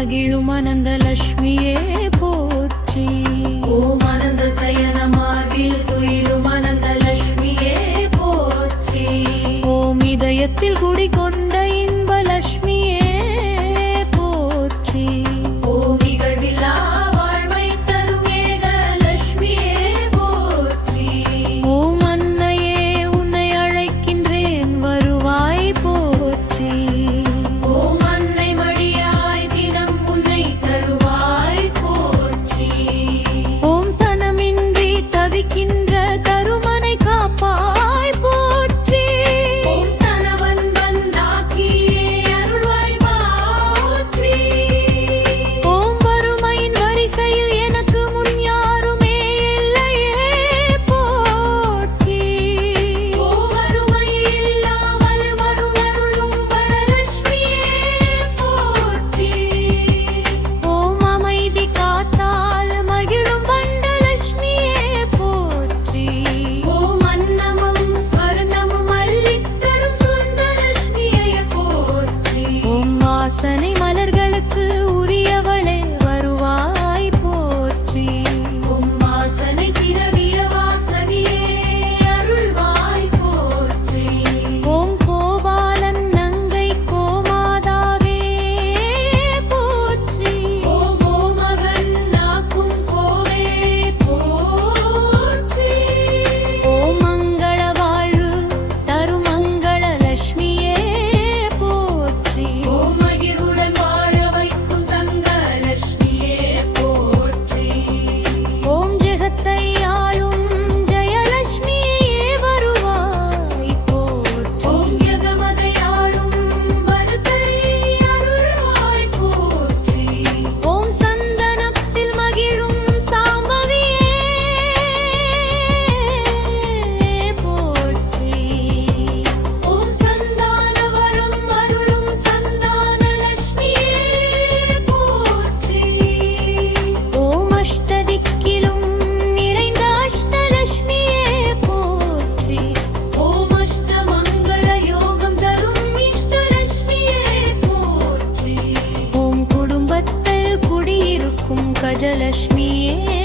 மகிழும் அனந்த லட்சுமியே போற்றி. ஓம் அனந்த சயன மார்பில் துயிலும் அனந்த லட்சுமியே போற்றி. ஓம் இதயத்தில் குடிகொண்ட இன்ப லட்சுமியே போற்றி. ஓம் நிகழ்வில்லா வாழ்வை தரும் ஏக லட்சுமியே போற்றி. ஓம் அன்னையே உன்னை அழைக்கின்றேன் வருவாய் போற்றி. ஓம் அன்னை மடியாய் தினம் உன்னை தருவாய் போற்றி. ஓம் தனமின்றி தவிக்கின்ற கருமனை காப்பாய் போற்றி. ஓம் கணவன் வந்தாக்கியே அருள்வாய் போற்றி. ஓம் வறுமையின் வரிசையில் எனக்கு முன் யாருமே இல்லையே போற்றி. ஓ வறுமை இல்லாமல் வருணருளும் வரலட்சுமியே போற்றி. ஓம் அமைதி காத்தால் மகிழும் பண்டலட்சுமியே போற்றி. ஓம் அன்னமும் ஸ்வர்ணமும் அள்ளித்தரும் சுந்தரலட்சுமியே போற்றி. ஓம் வாசனை மலர்களுக்கு உரியவளே வருவாய் போற்றி. ஓம் வாசனை திரவிய வாசனையே அருள்வாய் போற்றி. ஓம் கோபாலன் நங்கை கோமாதாவே போற்றி. ஓம் ஓமகன் நாக்கும் கோவே போற்றி. ஓம் மங்கள வாழ்வு தரும் மங்கள லட்சுமியே போற்றி. ஓம் மகிழ்வுடன் வாழ வைக்கும் தங்க லட்சுமியே போற்றி. ஓம் ஜெகத்தை ஆளும் ஜெயலட்சுமியே வருவாய் போற்றி. ஓம் ஜெகமதை ஆளும் வரத்தை அருள்வாய் போற்றி. ஓம் சந்தனத்தில் மகிழும் சாம்பவியே போற்றி. ஓம் சந்தான வரம் அருளும் சந்தான லட்சுமியே போற்றி. ஓம் அஷ்டதிக்கிலும் நிறைந்த அஷ்டலட்சுமியே போற்றி. ஓம் அஷ்டமங்கள யோகம் தரும் இஷ்டலட்சுமியே போற்றி. ஓம் குடும்பத்தில் குடியிருக்கும் கஜலட்சுமியே